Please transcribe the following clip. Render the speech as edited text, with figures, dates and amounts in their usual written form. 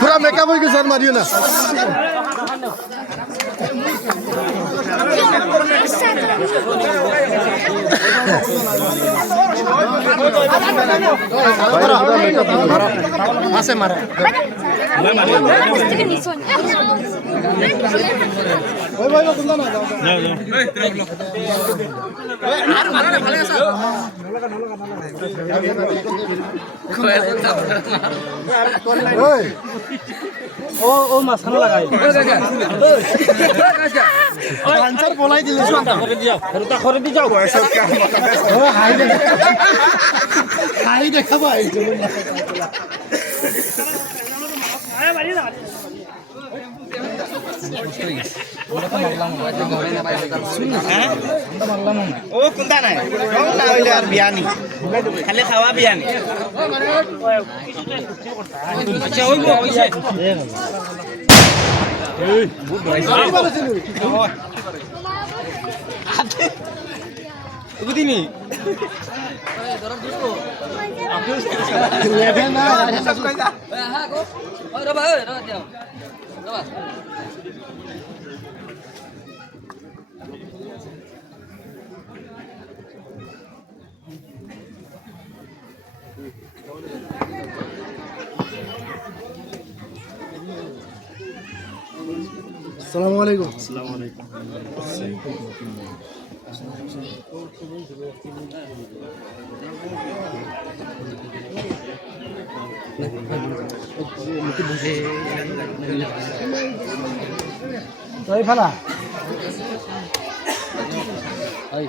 পুরা মেকআপ হয়ে গেছে আর মারিও না আছে মারা ও মাছখানা লাগাই আনসার বলাই দিলে করে দি যাও হাই দেখাবো ও কোনটা নাই না হইলে আর বিয়া নি খালি খাওয়া বিয়া নি আচ্ছা হইব হইছে এই বহুত ধরাইছে বুদিনি ধরম দুsko আপনি লেভেল না হ্যাঁ গো ওই রবা যাও রবা আসসালামু আলাইকুম তাই ফালা এই